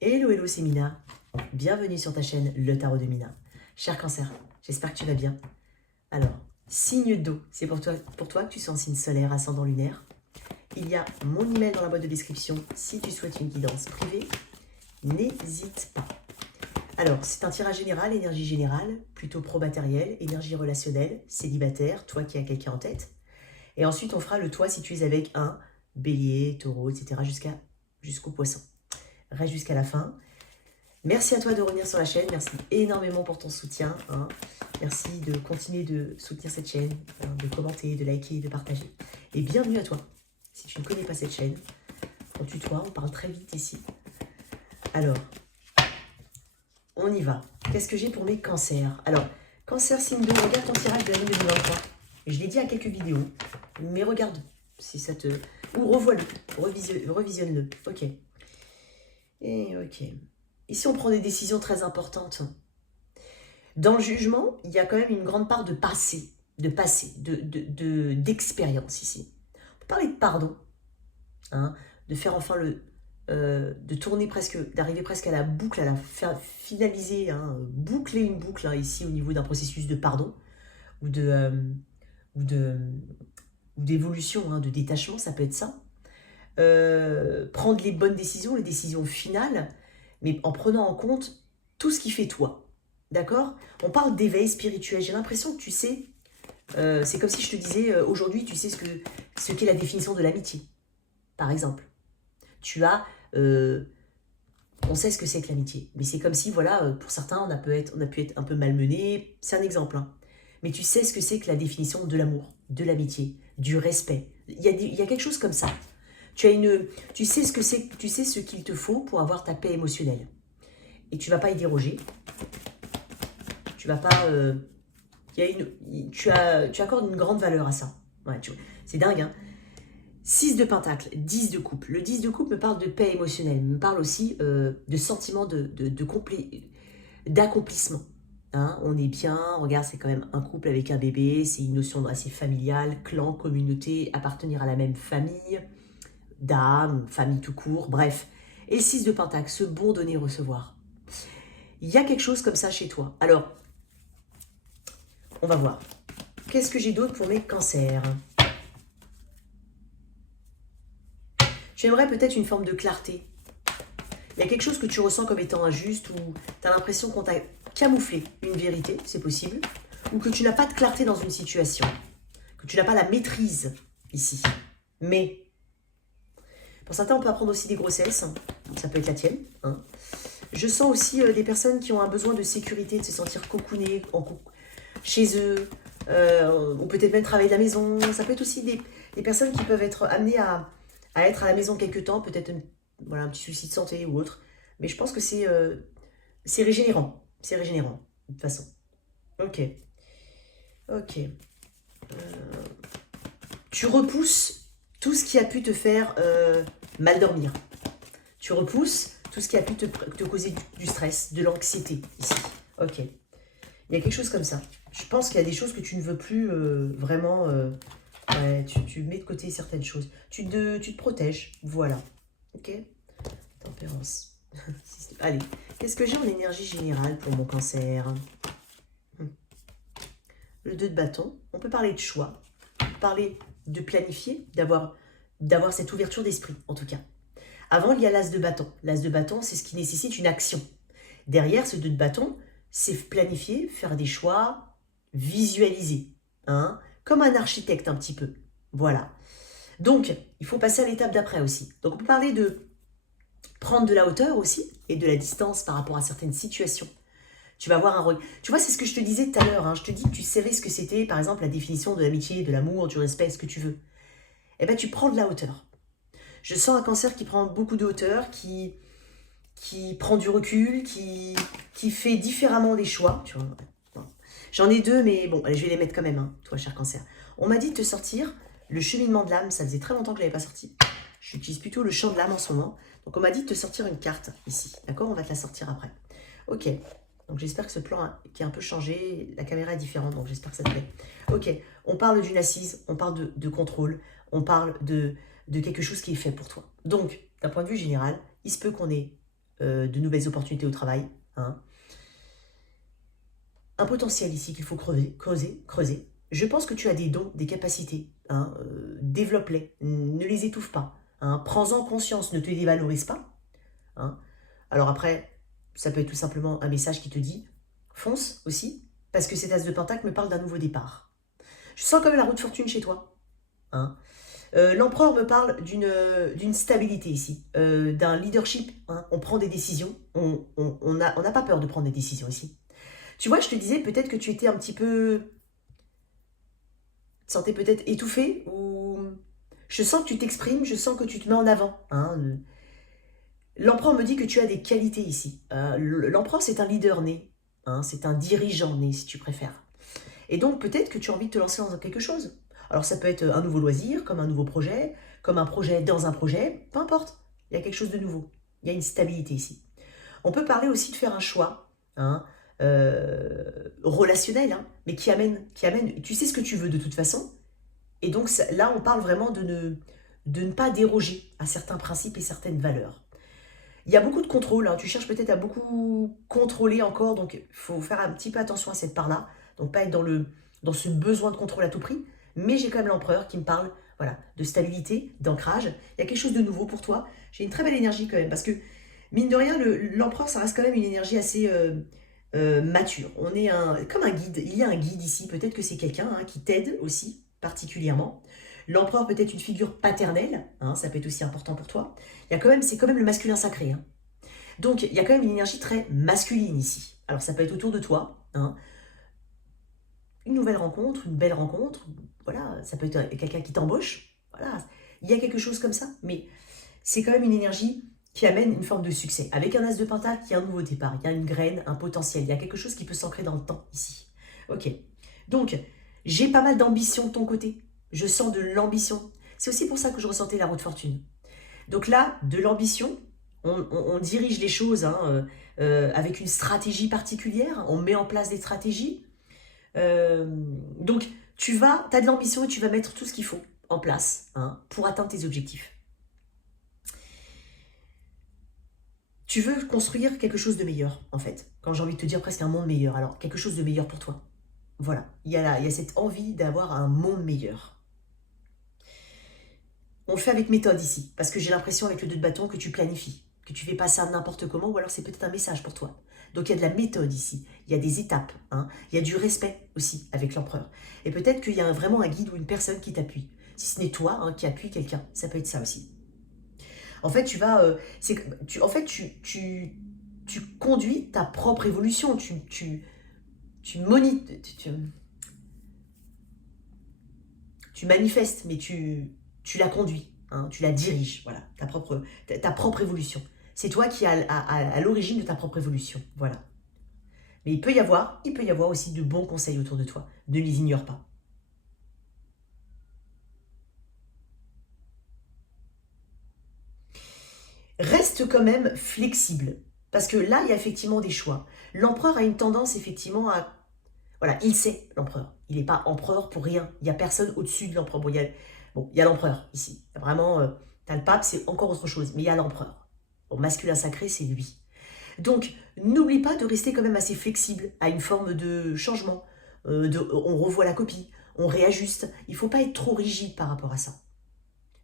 Hello, hello, c'est Mina. Bienvenue sur ta chaîne Le Tarot de Mina. Cher Cancer, j'espère que tu vas bien. Alors, signe d'eau, c'est pour toi que tu sois en signe solaire, ascendant lunaire. Il y a mon email dans la boîte de description si tu souhaites une guidance privée. N'hésite pas. Alors, c'est un tirage général, énergie générale, plutôt pro-matériel, énergie relationnelle, célibataire, toi qui as quelqu'un en tête. Et ensuite, on fera le toi si tu es avec un bélier, taureau, etc. jusqu'au poisson. Reste jusqu'à la fin. Merci à toi de revenir sur la chaîne. Merci énormément pour ton soutien. Merci de continuer de soutenir cette chaîne, de commenter, de liker, de partager. Et bienvenue à toi. Si tu ne connais pas cette chaîne, on tutoie, on parle très vite ici. Alors, on y va. Qu'est-ce que j'ai pour mes cancers? Alors, cancer signe d'eau, regarde ton tirage de l'année 2023. Je l'ai dit à quelques vidéos, mais regarde si ça te... Ou revois-le, revisionne-le. Ok. Et ok. Ici, on prend des décisions très importantes. Dans le jugement, il y a quand même une grande part de passé, d'expérience ici. On peut parler de pardon, de faire enfin de tourner presque, d'arriver presque à la boucle, à la faire finaliser, boucler une boucle ici au niveau d'un processus de pardon ou d'évolution, de détachement, ça peut être ça. Prendre les bonnes décisions, les décisions finales, mais en prenant en compte tout ce qui fait toi. D'accord? On parle d'éveil spirituel. J'ai l'impression que tu sais, c'est comme si je te disais, aujourd'hui, tu sais ce qu'est la définition de l'amitié. Par exemple. Tu as... on sait ce que c'est que l'amitié. Mais c'est comme si, voilà, pour certains, on a pu être un peu malmené. C'est un exemple. Mais tu sais ce que c'est que la définition de l'amour, de l'amitié, du respect. Il y a quelque chose comme ça. Tu sais ce que c'est, tu sais ce qu'il te faut pour avoir ta paix émotionnelle. Et tu vas pas y déroger. Tu vas pas... tu accordes une grande valeur à ça. Ouais, c'est dingue, 6 de pentacle, 10 de coupe. Le 10 de coupe me parle de paix émotionnelle, me parle aussi de sentiment d'accomplissement. On est bien, regarde, c'est quand même un couple avec un bébé, c'est une notion assez familiale, clan, communauté, appartenir à la même famille, d'âme, famille tout court, bref. Et le 6 de pentacle, ce bon donner-recevoir. Il y a quelque chose comme ça chez toi. Alors, on va voir. Qu'est-ce que j'ai d'autre pour mes cancers? J'aimerais peut-être une forme de clarté. Il y a quelque chose que tu ressens comme étant injuste ou tu as l'impression qu'on t'a camouflé une vérité, c'est possible, ou que tu n'as pas de clarté dans une situation, que tu n'as pas la maîtrise ici. Mais, pour certains, on peut apprendre aussi des grossesses, ça peut être la tienne. Je sens aussi des personnes qui ont un besoin de sécurité, de se sentir cocoonées chez eux, ou peut-être même travailler de la maison. Ça peut être aussi des personnes qui peuvent être amenées à être à la maison quelque temps, peut-être voilà, un petit souci de santé ou autre. Mais je pense que c'est régénérant. C'est régénérant, de toute façon. Ok. Ok. Tu repousses tout ce qui a pu te faire mal dormir. Tu repousses tout ce qui a pu te causer du stress, de l'anxiété, ici. Ok. Il y a quelque chose comme ça. Je pense qu'il y a des choses que tu ne veux plus vraiment... ouais, tu mets de côté certaines choses. Tu te protèges. Voilà. Ok. Tempérance. Allez. Qu'est-ce que j'ai en énergie générale pour mon cancer? Le 2 de bâton. On peut parler de choix. On peut parler de planifier, d'avoir cette ouverture d'esprit, en tout cas. Avant, il y a l'as de bâton. L'as de bâton, c'est ce qui nécessite une action. Derrière ce 2 de bâton, c'est planifier, faire des choix, visualiser. Comme un architecte un petit peu. Voilà. Donc, il faut passer à l'étape d'après aussi. Donc, on peut parler de prendre de la hauteur aussi et de la distance par rapport à certaines situations. Tu vas avoir un... Tu vois, c'est ce que je te disais tout à l'heure. Je te dis que tu savais ce que c'était, par exemple, la définition de l'amitié, de l'amour, du respect, ce que tu veux. Eh bien, tu prends de la hauteur. Je sens un cancer qui prend beaucoup de hauteur, qui prend du recul, qui fait différemment les choix. Tu vois. J'en ai 2, mais bon, allez, je vais les mettre quand même, toi, cher cancer. On m'a dit de te sortir le cheminement de l'âme. Ça faisait très longtemps que je ne l'avais pas sorti. J'utilise plutôt le chant de l'âme en ce moment. Donc, on m'a dit de te sortir une carte ici. D'accord? On va te la sortir après. Ok. Donc, j'espère que ce plan qui a un peu changé, la caméra est différente, donc j'espère que ça te plaît. Ok. On parle d'une assise, on parle de contrôle, on parle de quelque chose qui est fait pour toi. Donc, d'un point de vue général, il se peut qu'on ait de nouvelles opportunités au travail. Hein. Un potentiel ici qu'il faut creuser. Je pense que tu as des dons, des capacités. Hein, développe-les, ne les étouffe pas. Hein, prends-en conscience, ne te dévalorise pas. Hein. Alors après, ça peut être tout simplement un message qui te dit « fonce » aussi, parce que cet as de pentacle me parle d'un nouveau départ. Je sens comme la roue de fortune chez toi. Hein. L'empereur me parle d'une stabilité ici, d'un leadership. Hein. On prend des décisions, on n'a pas peur de prendre des décisions ici. Tu vois, je te disais peut-être que tu étais un petit peu... Tu te sentais peut-être étouffé ou... Je sens que tu t'exprimes, je sens que tu te mets en avant. Hein. L'empereur me dit que tu as des qualités ici. L'empereur, c'est un leader né. Hein. C'est un dirigeant né, si tu préfères. Et donc, peut-être que tu as envie de te lancer dans quelque chose. Alors, ça peut être un nouveau loisir, comme un nouveau projet, comme un projet dans un projet, peu importe. Il y a quelque chose de nouveau. Il y a une stabilité ici. On peut parler aussi de faire un choix, hein, relationnel, hein, mais qui amène, tu sais ce que tu veux de toute façon. Et donc, là, on parle vraiment de ne pas déroger à certains principes et certaines valeurs. Il y a beaucoup de contrôle, hein, tu cherches peut-être à beaucoup contrôler encore, donc il faut faire un petit peu attention à cette part-là. Donc pas être dans ce besoin de contrôle à tout prix, mais j'ai quand même l'empereur qui me parle voilà, de stabilité, d'ancrage. Il y a quelque chose de nouveau pour toi. J'ai une très belle énergie quand même, parce que mine de rien, l'empereur, ça reste quand même une énergie assez mature. On est comme un guide, il y a un guide ici, peut-être que c'est quelqu'un hein, qui t'aide aussi, particulièrement. L'empereur peut être une figure paternelle, hein, ça peut être aussi important pour toi. C'est quand même le masculin sacré. Hein. Donc, il y a quand même une énergie très masculine ici. Alors, ça peut être autour de toi, hein, une nouvelle rencontre, une belle rencontre, voilà, ça peut être quelqu'un qui t'embauche, voilà, il y a quelque chose comme ça, mais c'est quand même une énergie qui amène une forme de succès. Avec un as de pentacle, il y a un nouveau départ, il y a une graine, un potentiel, il y a quelque chose qui peut s'ancrer dans le temps ici. Ok, donc j'ai pas mal d'ambition de ton côté, je sens de l'ambition. C'est aussi pour ça que je ressentais la roue de fortune. Donc là, de l'ambition, on dirige les choses hein, avec une stratégie particulière, on met en place des stratégies. Donc, tu as de l'ambition et tu vas mettre tout ce qu'il faut en place hein, pour atteindre tes objectifs. Tu veux construire quelque chose de meilleur, en fait. Quand j'ai envie de te dire presque un monde meilleur. Alors, quelque chose de meilleur pour toi. Voilà, il y a cette envie d'avoir un monde meilleur. On le fait avec méthode ici, parce que j'ai l'impression avec le 2 de bâton que tu planifies, que tu fais pas ça n'importe comment, ou alors c'est peut-être un message pour toi. Donc il y a de la méthode ici, il y a des étapes, hein. Il y a du respect aussi avec l'empereur. Et peut-être qu'il y a vraiment un guide ou une personne qui t'appuie. Si ce n'est toi hein, qui appuie quelqu'un, ça peut être ça aussi. En fait, tu conduis ta propre évolution, tu manifestes, mais tu la conduis, hein, tu la diriges, voilà, ta propre évolution. C'est toi qui es à l'origine de ta propre évolution, voilà. Mais il peut y avoir aussi de bons conseils autour de toi. Ne les ignore pas. Reste quand même flexible, parce que là, il y a effectivement des choix. L'empereur a une tendance effectivement à... Voilà, il sait, l'empereur. Il n'est pas empereur pour rien. Il n'y a personne au-dessus de l'empereur. Bon, il y a l'empereur ici. Il y a vraiment, tu as le pape, c'est encore autre chose. Mais il y a l'empereur. Bon, masculin sacré, c'est lui. Donc, n'oublie pas de rester quand même assez flexible à une forme de changement. On revoit la copie, on réajuste. Il ne faut pas être trop rigide par rapport à ça.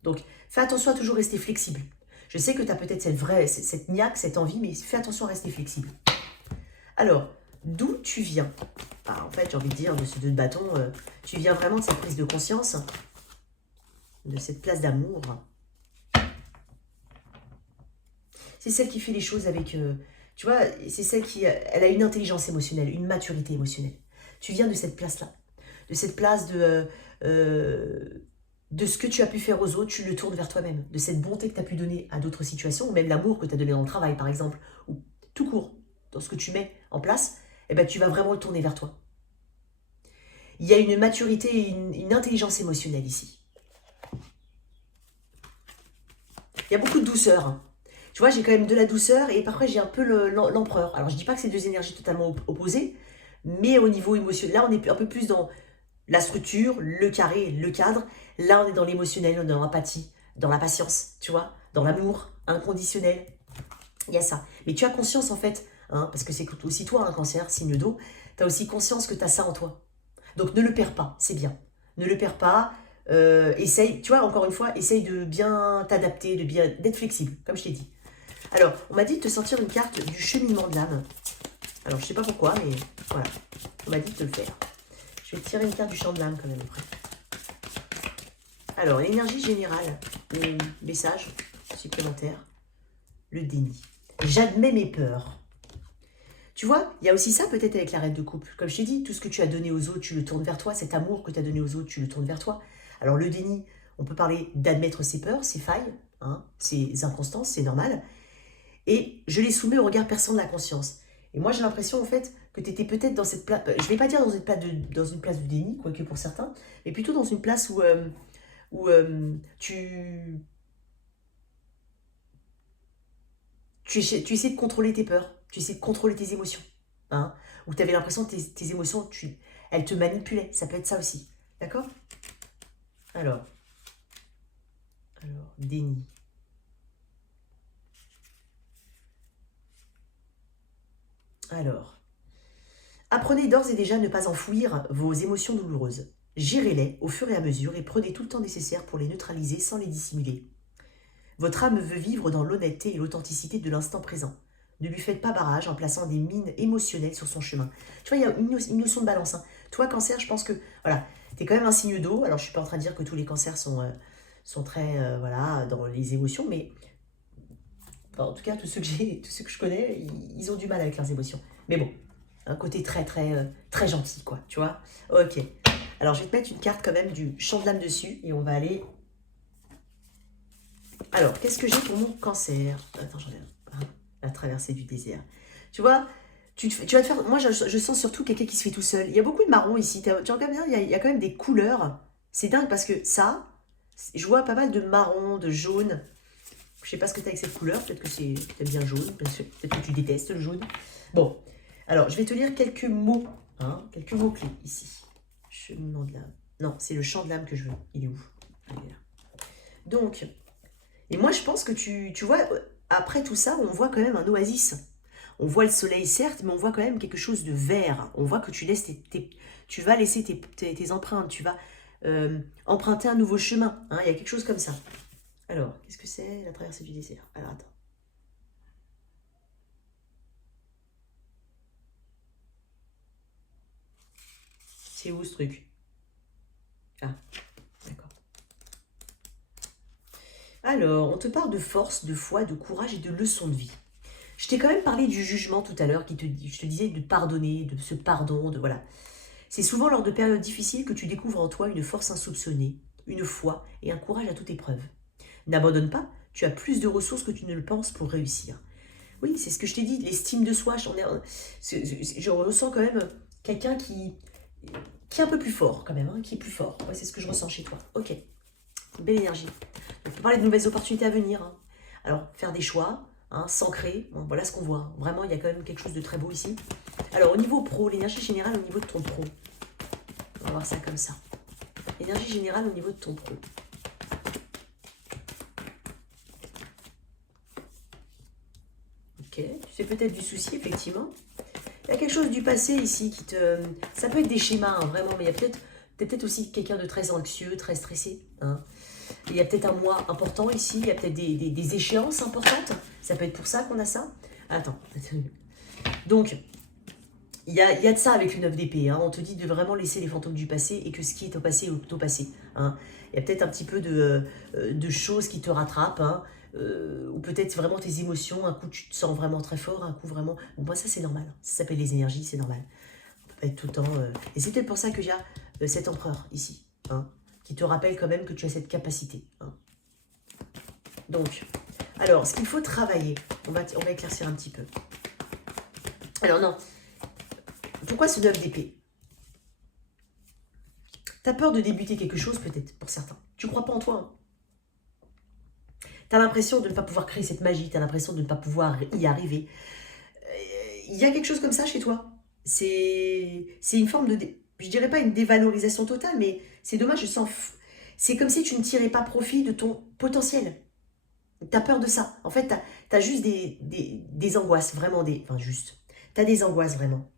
Donc, fais attention à toujours rester flexible. Je sais que tu as peut-être cette niaque, cette envie, mais fais attention à rester flexible. Alors, d'où tu viens? En fait, j'ai envie de dire, de ce 2 de bâton, tu viens vraiment de cette prise de conscience, de cette place d'amour. C'est celle qui fait les choses avec... tu vois, c'est celle qui... Elle a une intelligence émotionnelle, une maturité émotionnelle. Tu viens de cette place-là. De cette place de ce que tu as pu faire aux autres, tu le tournes vers toi-même. De cette bonté que tu as pu donner à d'autres situations, ou même l'amour que tu as donné dans le travail, par exemple, ou tout court, dans ce que tu mets en place, eh ben, tu vas vraiment le tourner vers toi. Il y a une maturité et une intelligence émotionnelle ici. Il y a beaucoup de douceur. Hein. Tu vois, j'ai quand même de la douceur et parfois j'ai un peu l'empereur. Alors, je ne dis pas que c'est deux énergies totalement opposées, mais au niveau émotionnel, là, on est un peu plus dans la structure, le carré, le cadre. Là, on est dans l'émotionnel, on est dans l'empathie, dans la patience, tu vois, dans l'amour inconditionnel. Il y a ça. Mais tu as conscience en fait, hein, parce que c'est aussi toi un cancer, signe d'eau, tu as aussi conscience que tu as ça en toi. Donc ne le perds pas, c'est bien. Ne le perds pas. Essaye, tu vois, encore une fois, essaye de bien t'adapter, d'être flexible, comme je t'ai dit. Alors, on m'a dit de te sortir une carte du cheminement de l'âme. Alors, je sais pas pourquoi, mais voilà. On m'a dit de te le faire. Je vais te tirer une carte du champ de l'âme quand même après. Alors, l'énergie générale, le message supplémentaire, le déni. J'admets mes peurs. Tu vois, il y a aussi ça peut-être avec la reine de coupe. Comme je t'ai dit, tout ce que tu as donné aux autres, tu le tournes vers toi. Cet amour que tu as donné aux autres, tu le tournes vers toi. Alors le déni, on peut parler d'admettre ses peurs, ses failles, hein, ses inconstances, c'est normal. Et je les soumets au regard perçant de la conscience. Et moi j'ai l'impression en fait que tu étais peut-être dans cette place, je ne vais pas dire dans une place de déni, quoique pour certains, mais plutôt dans une place où tu essaies de contrôler tes peurs, tu essaies de contrôler tes émotions, hein, où tu avais l'impression que tes émotions, elles te manipulaient, ça peut être ça aussi, d'accord? Alors, déni. Alors, apprenez d'ores et déjà à ne pas enfouir vos émotions douloureuses. Gérez-les au fur et à mesure et prenez tout le temps nécessaire pour les neutraliser sans les dissimuler. Votre âme veut vivre dans l'honnêteté et l'authenticité de l'instant présent. Ne lui faites pas barrage en plaçant des mines émotionnelles sur son chemin. Tu vois, il y a une notion de balance. Hein. Toi, cancer, je pense que, voilà, tu es quand même un signe d'eau. Alors, je ne suis pas en train de dire que tous les cancers sont très, voilà, dans les émotions, mais enfin, en tout cas, tous ceux que je connais, ils ont du mal avec leurs émotions. Mais bon, un côté très, très, très gentil, quoi, tu vois. Ok. Alors, je vais te mettre une carte quand même du champ de l'âme dessus et on va aller. Alors, qu'est-ce que j'ai pour mon cancer? Attends, j'en ai un. La traversée du désert. Tu vois, tu vas te faire. Moi, je sens surtout quelqu'un qui se fait tout seul. Il y a beaucoup de marron ici. Tu regardes bien, il y a quand même des couleurs. C'est dingue parce que ça, je vois pas mal de marron, de jaune. Je sais pas ce que tu as avec cette couleur. Peut-être que tu aimes bien jaune. Peut-être que tu détestes le jaune. Bon, alors, je vais te lire quelques mots. Hein, quelques mots-clés ici. Cheminement de l'âme. Non, c'est le champ de l'âme que je veux. Il est où? Il est là. Donc, et moi, je pense que tu vois, après tout ça, on voit quand même un oasis. On voit le soleil, certes, mais on voit quand même quelque chose de vert. On voit que tu laisses tu vas laisser tes empreintes, tu vas emprunter un nouveau chemin. Hein, il y a quelque chose comme ça. Alors, qu'est-ce que c'est la traversée du désert? Alors, attends. C'est où ce truc? Ah, d'accord. Alors, on te parle de force, de foi, de courage et de leçons de vie. Je t'ai quand même parlé du jugement tout à l'heure, je te disais de pardonner, de ce pardon, de voilà. C'est souvent lors de périodes difficiles que tu découvres en toi une force insoupçonnée, une foi et un courage à toute épreuve. N'abandonne pas, tu as plus de ressources que tu ne le penses pour réussir. Oui, c'est ce que je t'ai dit, l'estime de soi, je ressens quand même quelqu'un qui est un peu plus fort quand même, hein, qui est plus fort. Ouais, c'est ce que je ressens chez toi. Ok, belle énergie. On peut parler de nouvelles opportunités à venir. Hein. Alors, faire des choix, hein, s'ancrer, bon, voilà ce qu'on voit. Vraiment, il y a quand même quelque chose de très beau ici. Alors, au niveau pro, l'énergie générale au niveau de ton pro. On va voir ça comme ça. Énergie générale au niveau de ton pro. Ok, c'est peut-être du souci, effectivement. Il y a quelque chose du passé ici qui te... Ça peut être des schémas, hein, vraiment, mais il y a peut-être aussi quelqu'un de très anxieux, très stressé. Hein. Il y a peut-être un mois important ici, il y a peut-être des échéances importantes. Ça peut être pour ça qu'on a ça. Attends. Donc, il y a de ça avec le 9 d'épée. Hein. On te dit de vraiment laisser les fantômes du passé et que ce qui est au passé est au passé. Hein. Il y a peut-être un petit peu de choses qui te rattrapent. Hein. Ou peut-être vraiment tes émotions. Un coup, tu te sens vraiment très fort. Un coup, vraiment... Bon, bah, ça, c'est normal. Ça s'appelle les énergies, c'est normal. On peut pas être tout le temps... Et c'est peut-être pour ça qu'il y a cet empereur ici. Hein, qui te rappelle quand même que tu as cette capacité. Hein. Donc, alors, ce qu'il faut travailler, on va éclaircir un petit peu. Alors non, pourquoi ce 9 d'épée? T'as peur de débuter quelque chose peut-être, pour certains. Tu crois pas en toi. Hein. T'as l'impression de ne pas pouvoir créer cette magie, t'as l'impression de ne pas pouvoir y arriver. Il y a quelque chose comme ça chez toi. C'est une forme de... Je dirais pas une dévalorisation totale, mais c'est dommage, je sens... C'est comme si tu ne tirais pas profit de ton potentiel. Tu as peur de ça. En fait, tu as juste des angoisses, vraiment des... Enfin, juste. Tu as des angoisses, vraiment.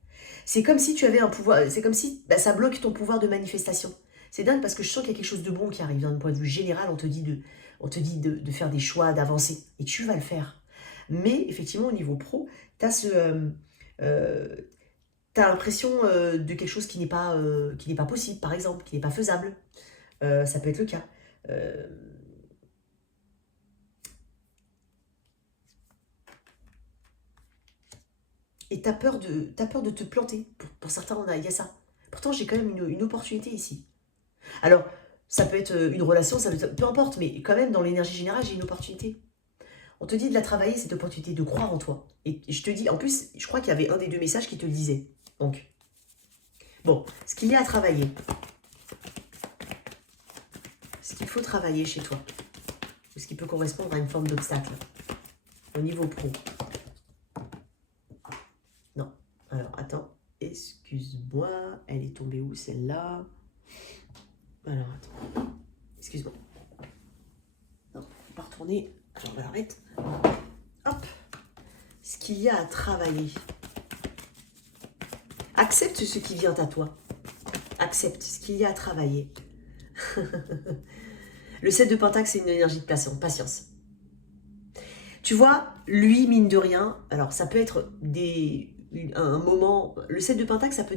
C'est comme si tu avais un pouvoir... C'est comme si ça bloque ton pouvoir de manifestation. C'est dingue parce que je sens qu'il y a quelque chose de bon qui arrive. D'un point de vue général, on te dit de faire des choix, d'avancer. Et tu vas le faire. Mais, effectivement, au niveau pro, tu as t'as l'impression de quelque chose qui n'est pas possible, par exemple, qui n'est pas faisable. Ça peut être le cas. Euh, et t'as peur de te planter. Pour certains, il y a ça. Pourtant, j'ai quand même une opportunité ici. Alors, ça peut être une relation, ça peut être, peu importe, mais quand même, dans l'énergie générale, j'ai une opportunité. On te dit de la travailler, cette opportunité, de croire en toi. Et je te dis, en plus, je crois qu'il y avait un des deux messages qui te le disait. Donc, bon, ce qu'il y a à travailler, ce qu'il faut travailler chez toi, ou ce qui peut correspondre à une forme d'obstacle, au niveau pro. Non, alors, attends, excuse-moi, elle est tombée où, celle-là? Alors, attends, excuse-moi. Non, on va retourner, alors, on va l'arrêter. Hop, ce qu'il y a à travailler. Accepte ce qui vient à toi. Accepte ce qu'il y a à travailler. Le 7 de Pentacle, c'est une énergie de patience. Tu vois, lui, mine de rien, alors ça peut être un moment... Le 7 de Pentacle, ça peut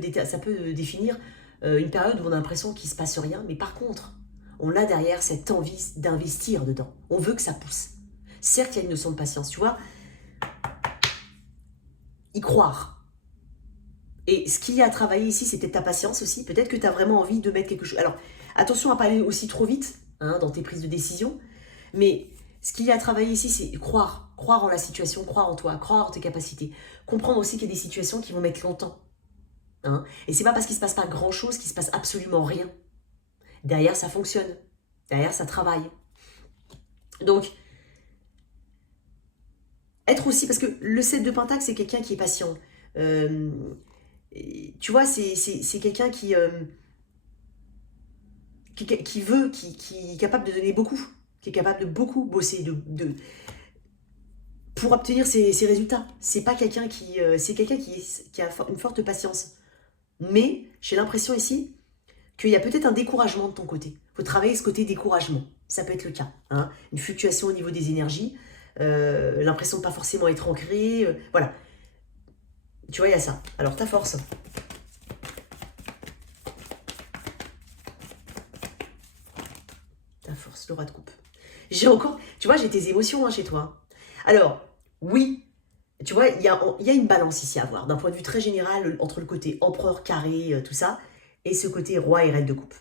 définir une période où on a l'impression qu'il ne se passe rien, mais par contre, on a derrière cette envie d'investir dedans. On veut que ça pousse. Certes, il y a une notion de patience, tu vois. Y croire. Et ce qu'il y a à travailler ici, c'est peut-être ta patience aussi. Peut-être que tu as vraiment envie de mettre quelque chose... Alors, attention à pas aller aussi trop vite dans tes prises de décision. Mais ce qu'il y a à travailler ici, c'est croire. Croire en la situation, croire en toi, croire en tes capacités. Comprendre aussi qu'il y a des situations qui vont mettre longtemps. Et c'est pas parce qu'il se passe pas grand-chose qu'il se passe absolument rien. Derrière, ça fonctionne. Derrière, ça travaille. Donc, être aussi... Parce que le 7 de Pentacle, c'est quelqu'un qui est patient. Tu vois, c'est quelqu'un qui veut, qui est capable de donner beaucoup, qui est capable de beaucoup bosser, pour obtenir ses résultats. C'est pas quelqu'un c'est quelqu'un qui a une forte patience. Mais j'ai l'impression ici qu'il y a peut-être un découragement de ton côté. Il faut travailler ce côté découragement. Ça peut être le cas. Une fluctuation au niveau des énergies, l'impression de pas forcément être ancré. Voilà. Tu vois, il y a ça. Alors, ta force. Ta force, le roi de coupe. J'ai encore... Tu vois, j'ai tes émotions chez toi. Alors, oui, tu vois, il y a une balance ici à avoir, d'un point de vue très général, entre le côté empereur carré, tout ça, et ce côté roi et reine de coupe.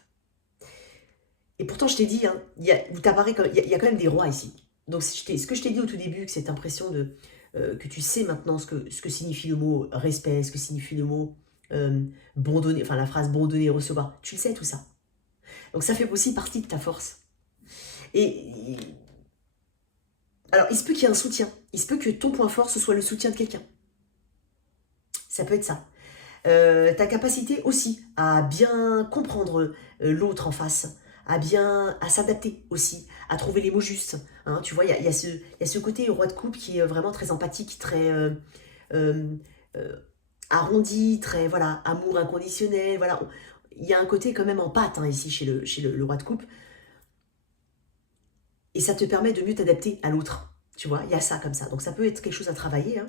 Et pourtant, je t'ai dit, il y a quand même des rois ici. Donc, ce que je t'ai dit au tout début, que cette impression que tu sais maintenant ce que signifie le mot respect, ce que signifie le mot bon donner, enfin la phrase bon donner, recevoir, tu le sais tout ça. Donc, ça fait aussi partie de ta force. Et alors, il se peut qu'il y ait un soutien. Il se peut que ton point fort, ce soit le soutien de quelqu'un. Ça peut être ça. Ta capacité aussi à bien comprendre l'autre en face, à s'adapter aussi, à trouver les mots justes. Tu vois, il y a ce côté roi de coupe qui est vraiment très empathique, très euh, arrondi, très, voilà, amour inconditionnel, voilà. Il y a un côté quand même en pâte ici chez le roi de coupe. Et ça te permet de mieux t'adapter à l'autre. Tu vois, il y a ça comme ça. Donc ça peut être quelque chose à travailler.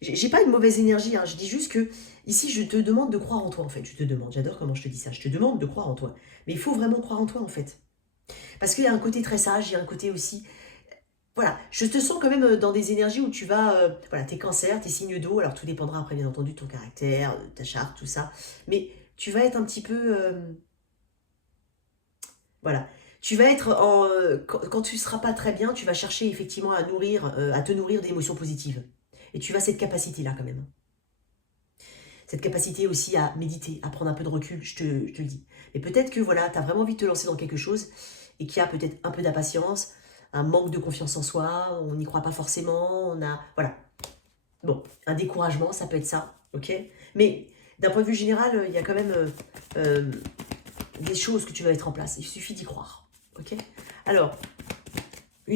J'ai pas une mauvaise énergie, je dis juste que ici je te demande de croire en toi en fait. Je te demande, j'adore comment je te dis ça. Je te demande de croire en toi. Mais il faut vraiment croire en toi en fait. Parce qu'il y a un côté très sage, il y a un côté aussi... Voilà, je te sens quand même dans des énergies où tu vas... voilà, tes cancers, tes signes d'eau, alors tout dépendra après bien entendu de ton caractère, de ta charte, tout ça. Mais tu vas être un petit peu... voilà. Tu vas être en... quand tu ne seras pas très bien, tu vas chercher effectivement à te nourrir d'émotions positives. Et tu as cette capacité-là quand même. Cette capacité aussi à méditer, à prendre un peu de recul, je te le dis. Mais peut-être que voilà, tu as vraiment envie de te lancer dans quelque chose et qu'il y a peut-être un peu d'impatience, un manque de confiance en soi, on n'y croit pas forcément, on a... Voilà. Bon, un découragement, ça peut être ça, ok? Mais d'un point de vue général, il y a quand même des choses que tu vas mettre en place. Il suffit d'y croire, ok? Alors,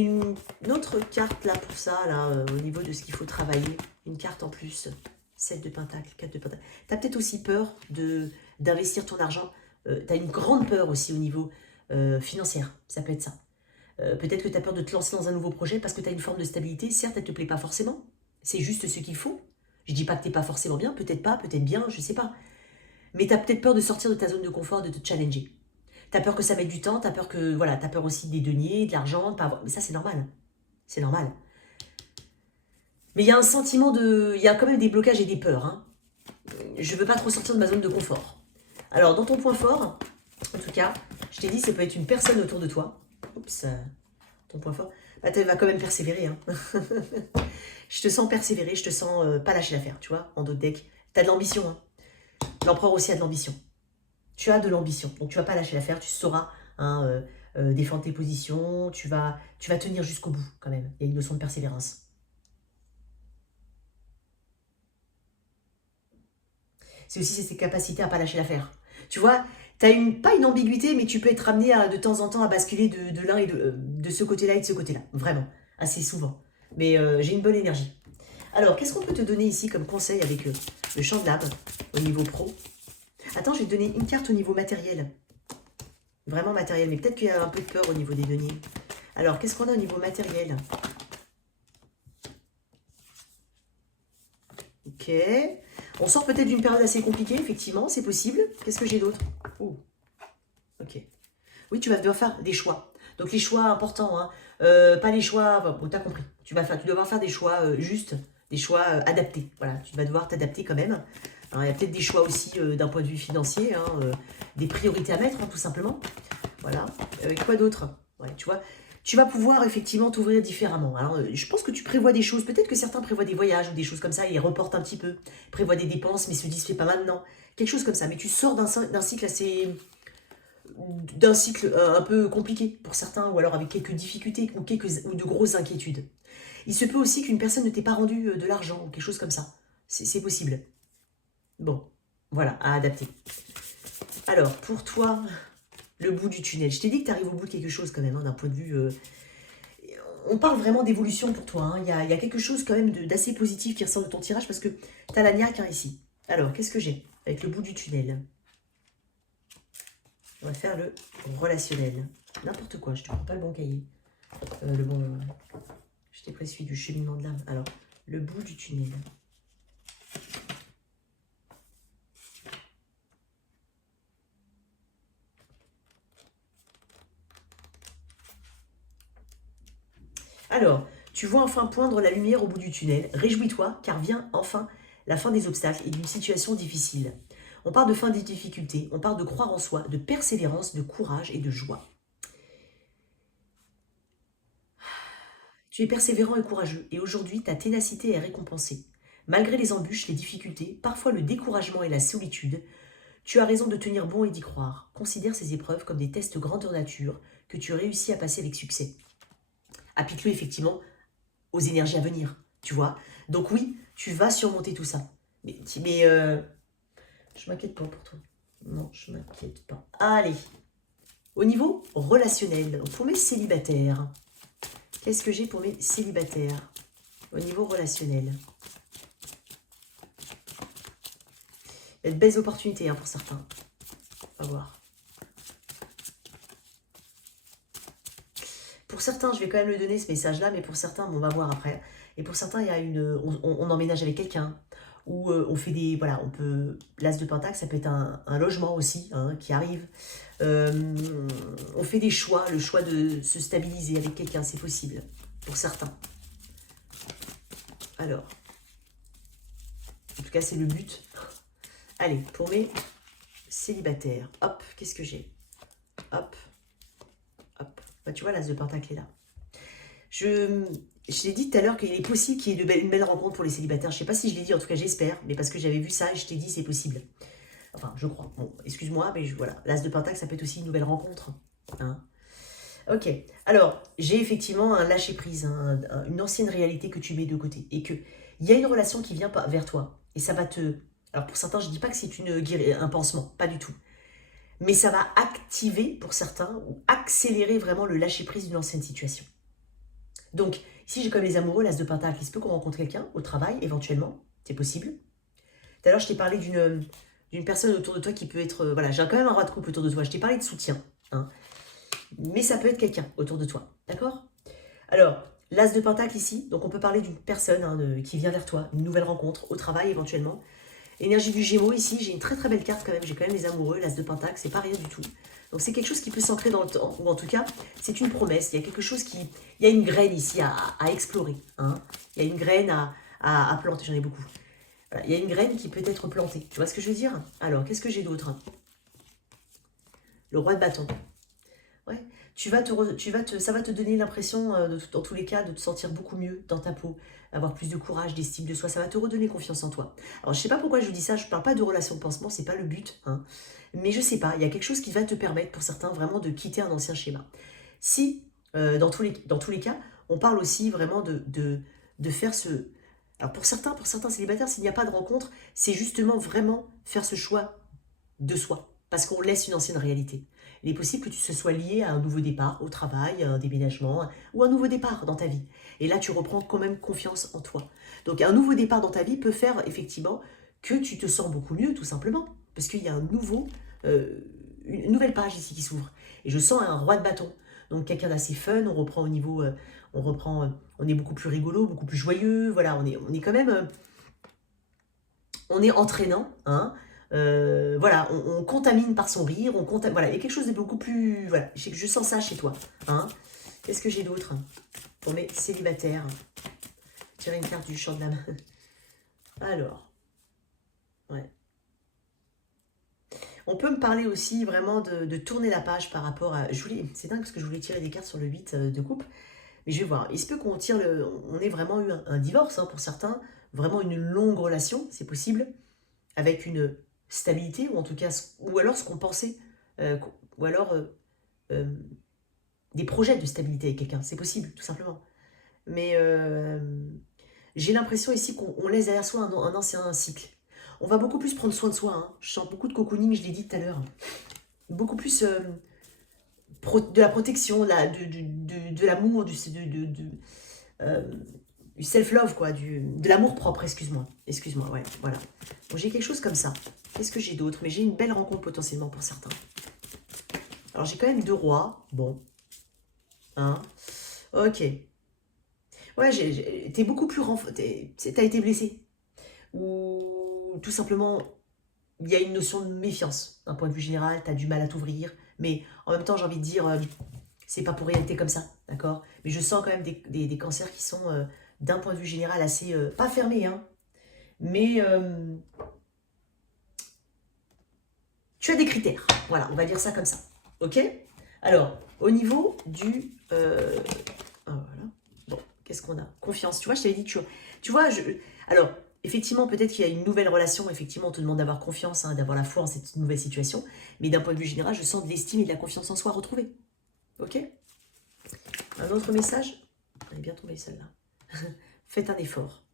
une autre carte là pour ça, là, au niveau de ce qu'il faut travailler. Une carte en plus. 7 de pentacle, 4 de pentacle. Tu as peut-être aussi peur d'investir ton argent. Tu as une grande peur aussi au niveau financier. Ça peut être ça. Peut-être que tu as peur de te lancer dans un nouveau projet parce que tu as une forme de stabilité. Certes, elle ne te plaît pas forcément. C'est juste ce qu'il faut. Je dis pas que tu n'es pas forcément bien. Peut-être pas, peut-être bien, je sais pas. Mais tu as peut-être peur de sortir de ta zone de confort, de te challenger. Tu as peur que ça mette du temps. Tu as peur que, voilà, tu as peur aussi des deniers, de l'argent, de pas avoir... Mais ça, c'est normal. C'est normal. Mais il y a un sentiment de... Il y a quand même des blocages et des peurs. Hein. Je veux pas trop sortir de ma zone de confort. Alors, dans ton point fort, en tout cas, je t'ai dit, ça peut être une personne autour de toi. Oups, ton point fort. Bah, tu vas quand même persévérer. Hein. Je te sens persévérer, je te sens pas lâcher l'affaire, tu vois, en d'autres decks. Tu as de l'ambition. Hein. L'empereur aussi a de l'ambition. Tu as de l'ambition, donc tu vas pas lâcher l'affaire, tu sauras hein, défendre tes positions, tu vas tenir jusqu'au bout quand même. Il y a une notion de persévérance. C'est aussi cette capacité à pas lâcher l'affaire. Tu vois, tu as pas une ambiguïté, mais tu peux être amené de temps en temps à basculer de l'un et de ce côté-là et de ce côté-là. Vraiment, assez souvent. Mais j'ai une bonne énergie. Alors, qu'est-ce qu'on peut te donner ici comme conseil avec le champ de l'âme au niveau pro? Attends, je vais te donner une carte au niveau matériel. Vraiment matériel, mais peut-être qu'il y a un peu de peur au niveau des deniers. Alors, qu'est-ce qu'on a au niveau matériel? Ok. On sort peut-être d'une période assez compliquée, effectivement, c'est possible. Qu'est-ce que j'ai d'autre? Ok. Oui, tu vas devoir faire des choix. Donc les choix importants, hein. Pas les choix... Bon, t'as compris. Tu vas devoir faire des choix justes, des choix adaptés. Voilà, tu vas devoir t'adapter quand même. Alors, il y a peut-être des choix aussi d'un point de vue financier, hein, des priorités à mettre, hein, tout simplement. Voilà. Quoi d'autre? Ouais, tu vois, tu vas pouvoir effectivement t'ouvrir différemment. Alors, je pense que tu prévois des choses. Peut-être que certains prévoient des voyages ou des choses comme ça et reportent un petit peu. Prévoient des dépenses, mais se disent, fais pas maintenant. Quelque chose comme ça. Mais tu sors d'un cycle assez... d'un cycle un peu compliqué pour certains, ou alors avec quelques difficultés ou de grosses inquiétudes. Il se peut aussi qu'une personne ne t'ait pas rendu de l'argent ou quelque chose comme ça. C'est possible. Bon, voilà, à adapter. Alors, pour toi, le bout du tunnel. Je t'ai dit que tu arrives au bout de quelque chose quand même, hein, d'un point de vue... on parle vraiment d'évolution pour toi. Hein. Il y a quelque chose quand même d'assez positif qui ressort de ton tirage parce que tu as la niaque hein, ici. Alors, qu'est-ce que j'ai avec le bout du tunnel? On va faire le relationnel. N'importe quoi, je ne te prends pas le bon cahier. Le bon... je t'ai pris celui du cheminement de l'âme. Alors, le bout du tunnel. Alors, tu vois enfin poindre la lumière au bout du tunnel. Réjouis-toi, car vient enfin la fin des obstacles et d'une situation difficile. On parle de fin des difficultés, on parle de croire en soi, de persévérance, de courage et de joie. Tu es persévérant et courageux, et aujourd'hui ta ténacité est récompensée. Malgré les embûches, les difficultés, parfois le découragement et la solitude, tu as raison de tenir bon et d'y croire. Considère ces épreuves comme des tests grandeur nature que tu réussis à passer avec succès. Applique-le effectivement aux énergies à venir, tu vois. Donc oui, tu vas surmonter tout ça. Mais je m'inquiète pas pour toi. Non, je m'inquiète pas. Allez, au niveau relationnel, pour mes célibataires, qu'est-ce que j'ai pour mes célibataires au niveau relationnel? Il y a de belles opportunités hein, pour certains. On va voir. Pour certains, je vais quand même le donner ce message-là, mais pour certains, bon, on va voir après. Et pour certains, il y a on emménage avec quelqu'un, ou on fait des, voilà, on peut, l'as de pentacle, ça peut être un logement aussi, hein, qui arrive. On fait des choix, le choix de se stabiliser avec quelqu'un, c'est possible, pour certains. Alors, en tout cas, c'est le but. Allez, pour mes célibataires, hop, qu'est-ce que j'ai? Hop, hop. Bah, tu vois, l'as de pentacle est là. Je t'ai dit tout à l'heure qu'il est possible qu'il y ait une belle rencontre pour les célibataires. Je ne sais pas si je l'ai dit, en tout cas j'espère, mais parce que j'avais vu ça et je t'ai dit c'est possible. Enfin, je crois. Bon, excuse-moi, mais voilà. L'as de pentacle, ça peut être aussi une nouvelle rencontre. Hein. Ok. Alors, j'ai effectivement un lâcher-prise, une ancienne réalité que tu mets de côté. Et qu'il y a une relation qui vient vers toi. Et ça va te... Alors, pour certains, je ne dis pas que c'est un pansement. Pas du tout. Mais ça va activer, pour certains, ou accélérer vraiment le lâcher-prise d'une ancienne situation. Donc, ici, j'ai comme les amoureux, l'as de pentacle. Il se peut qu'on rencontre quelqu'un au travail, éventuellement. C'est possible. Tout à l'heure, je t'ai parlé d'une personne autour de toi qui peut être... voilà, j'ai quand même un roi de coupe autour de toi. Je t'ai parlé de soutien. Hein, mais ça peut être quelqu'un autour de toi. D'accord? Alors, l'as de pentacle ici. Donc, on peut parler d'une personne qui vient vers toi. Une nouvelle rencontre au travail, éventuellement. Énergie du Gémeaux, ici, j'ai une très très belle carte quand même. J'ai quand même les amoureux, l'as de pentacle. C'est pas rien du tout. Donc, c'est quelque chose qui peut s'ancrer dans le temps. Ou en tout cas, c'est une promesse. Il y a quelque chose qui... Il y a une graine ici à explorer. Hein. Il y a une graine à planter. J'en ai beaucoup. Voilà. Il y a une graine qui peut être plantée. Tu vois ce que je veux dire? Alors, qu'est-ce que j'ai d'autre? Le roi de bâton. Ouais. Ça va te donner l'impression, dans tous les cas, de te sentir beaucoup mieux dans ta peau, avoir plus de courage, d'estime de soi. Ça va te redonner confiance en toi. Alors, je sais pas pourquoi je vous dis ça. Je parle pas de relation de pansement, c'est pas le but. Hein. Mais je sais pas. Il y a quelque chose qui va te permettre, pour certains, vraiment de quitter un ancien schéma. Si, dans tous les cas, on parle aussi vraiment de faire ce... Alors, pour certains célibataires, s'il n'y a pas de rencontre, c'est justement vraiment faire ce choix de soi, parce qu'on laisse une ancienne réalité. Il est possible que tu se sois lié à un nouveau départ au travail, à un déménagement, ou un nouveau départ dans ta vie. Et là, tu reprends quand même confiance en toi. Donc, un nouveau départ dans ta vie peut faire effectivement que tu te sens beaucoup mieux, tout simplement, parce qu'il y a une nouvelle page ici qui s'ouvre. Et je sens un roi de bâton. Donc, quelqu'un d'assez fun, on reprend au niveau... on est beaucoup plus rigolo, beaucoup plus joyeux, voilà, on est quand même... on est entraînant, hein. Voilà, on contamine par son rire, voilà, il y a quelque chose de beaucoup plus... Voilà, je sens ça chez toi. Hein. Qu'est-ce que j'ai d'autre pour mes célibataires? Tirer une carte du champ de la main. Alors, ouais. On peut me parler aussi vraiment de tourner la page par rapport à... C'est dingue parce que je voulais tirer des cartes sur le 8 de coupe. Mais je vais voir. Il se peut qu'on on ait vraiment eu un divorce, hein, pour certains. Vraiment une longue relation, c'est possible. Avec une stabilité, ou en tout cas, ou alors ce qu'on pensait, ou alors des projets de stabilité avec quelqu'un, c'est possible, tout simplement. Mais j'ai l'impression ici qu'on laisse derrière soi un ancien cycle. On va beaucoup plus prendre soin de soi, hein. Je sens beaucoup de cocooning, je l'ai dit tout à l'heure. Beaucoup plus de la protection, de l'amour, du self-love, quoi, de l'amour-propre, excuse-moi, ouais, voilà. Bon, j'ai quelque chose comme ça. Qu'est-ce que j'ai d'autre? Mais j'ai une belle rencontre potentiellement pour certains. Alors, j'ai quand même 2 rois, bon, hein, ok. Ouais, t'es beaucoup plus t'as été blessé. Ou tout simplement, il y a une notion de méfiance. D'un point de vue général, t'as du mal à t'ouvrir. Mais en même temps, j'ai envie de dire, c'est pas pour rien que t'es comme ça, d'accord? Mais je sens quand même des cancers qui sont, d'un point de vue général, assez, pas fermés, hein. Mais tu as des critères. Voilà, on va dire ça comme ça. Ok? Alors, au niveau du... voilà. Bon, qu'est-ce qu'on a? Confiance. Tu vois, je t'avais dit, tu vois, alors, effectivement, peut-être qu'il y a une nouvelle relation. Effectivement, on te demande d'avoir confiance, hein, d'avoir la foi en cette nouvelle situation. Mais d'un point de vue général, je sens de l'estime et de la confiance en soi retrouvée. Ok? Un autre message? Elle est bien tombée, celle-là. Faites un effort.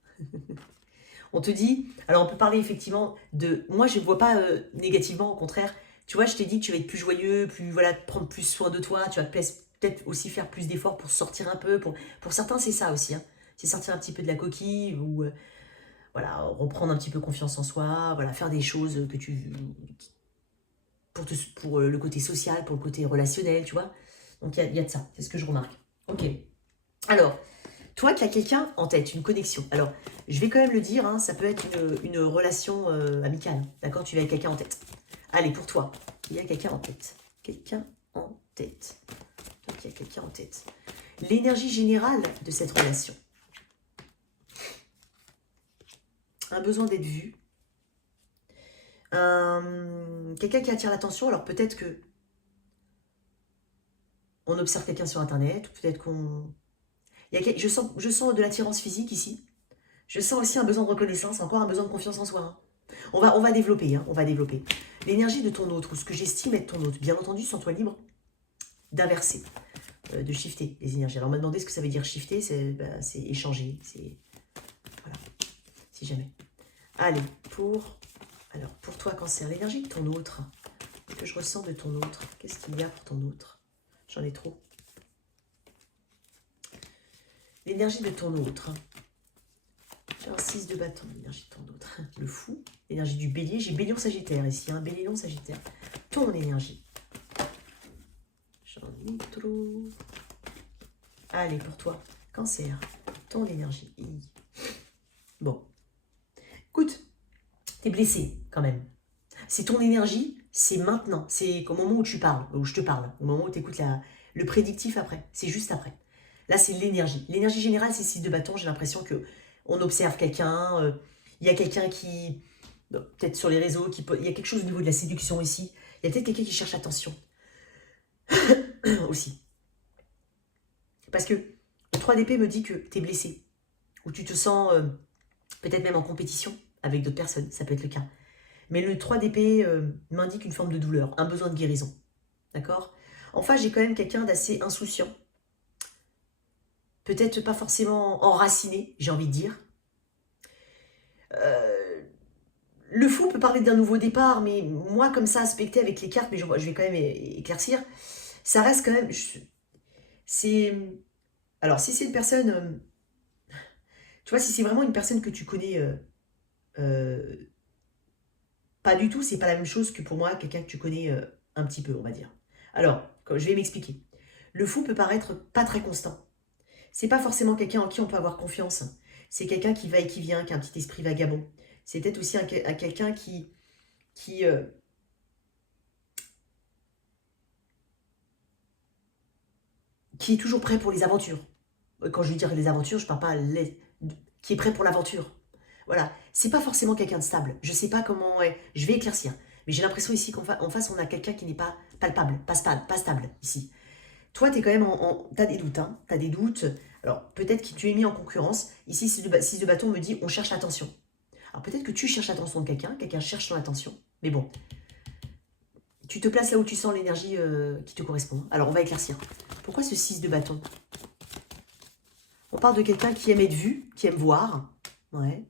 On te dit, alors on peut parler effectivement de... Moi, je ne vois pas négativement, au contraire. Tu vois, je t'ai dit que tu vas être plus joyeux, plus, voilà, prendre plus soin de toi. Tu vas peut-être aussi faire plus d'efforts pour sortir un peu. Pour certains, c'est ça aussi. Hein. C'est sortir un petit peu de la coquille ou voilà, reprendre un petit peu confiance en soi. Voilà, faire des choses que tu... Pour le côté social, pour le côté relationnel, tu vois. Donc, il y a de ça. C'est ce que je remarque. Ok. Alors... Toi qui as quelqu'un en tête, une connexion. Alors, je vais quand même le dire, hein, ça peut être une relation amicale. D'accord? Tu vas avec quelqu'un en tête. Allez, pour toi, il y a quelqu'un en tête. Quelqu'un en tête. Toi qui as quelqu'un en tête. L'énergie générale de cette relation. Un besoin d'être vu. Quelqu'un qui attire l'attention. Alors, peut-être que on observe quelqu'un sur Internet. Ou peut-être qu'on... je sens de l'attirance physique ici. Je sens aussi un besoin de reconnaissance, encore un besoin de confiance en soi. Hein. On va développer, hein, on va développer. L'énergie de ton autre, ou ce que j'estime être ton autre. Bien entendu, sens-toi libre d'inverser, de shifter les énergies. Alors, on m'a demandé ce que ça veut dire shifter, c'est échanger, c'est... Voilà, si jamais. Allez, pour toi, Cancer, l'énergie de ton autre. Ce que je ressens de ton autre. Qu'est-ce qu'il y a pour ton autre? J'en ai trop. l'énergie de ton autre. J'ai un 6 de bâton, l'énergie de ton autre. Le fou, l'énergie du bélier. J'ai bélion sagittaire ici, hein, bélier sagittaire. Ton énergie. J'en ai trop. Allez, pour toi, cancer, ton énergie. Bon. Écoute, t'es blessé quand même. C'est ton énergie, c'est maintenant. C'est au moment où tu parles, où je te parle. Au moment où tu écoutes le prédictif après. C'est juste après. Là, c'est l'énergie. L'énergie générale, c'est 6 de bâton. J'ai l'impression que on observe quelqu'un. Il y a quelqu'un qui, peut-être sur les réseaux, il y a quelque chose au niveau de la séduction ici. Il y a peut-être quelqu'un qui cherche l'attention. Aussi. Parce que le 3 d'épée me dit que tu es blessé. Ou tu te sens peut-être même en compétition avec d'autres personnes. Ça peut être le cas. Mais le 3 d'épée m'indique une forme de douleur, un besoin de guérison. D'accord? Enfin, j'ai quand même quelqu'un d'assez insouciant. Peut-être pas forcément enraciné, j'ai envie de dire. Le fou peut parler d'un nouveau départ, mais moi, comme ça, aspecté avec les cartes, mais je vais quand même éclaircir, ça reste quand même... Alors, si c'est une personne... tu vois, si c'est vraiment une personne que tu connais pas du tout, c'est pas la même chose que pour moi, quelqu'un que tu connais un petit peu, on va dire. Alors, je vais m'expliquer. Le fou peut paraître pas très constant. C'est pas forcément quelqu'un en qui on peut avoir confiance. C'est quelqu'un qui va et qui vient, qui a un petit esprit vagabond. C'est peut-être aussi quelqu'un qui est toujours prêt pour les aventures. Quand je veux dire les aventures, je parle pas qui est prêt pour l'aventure. Voilà, c'est pas forcément quelqu'un de stable. Je sais pas comment... je vais éclaircir. Mais j'ai l'impression ici qu'en face, on a quelqu'un qui n'est pas palpable, pas stable, ici. Toi, tu es quand même t'as des doutes, hein. T'as des doutes. Alors, peut-être que tu es mis en concurrence. Ici, 6 de bâton me dit, on cherche l'attention. Alors, peut-être que tu cherches l'attention de quelqu'un cherche ton attention. Mais bon, tu te places là où tu sens l'énergie qui te correspond. Alors, on va éclaircir. Pourquoi ce 6 de bâton? On parle de quelqu'un qui aime être vu, qui aime voir. Ouais.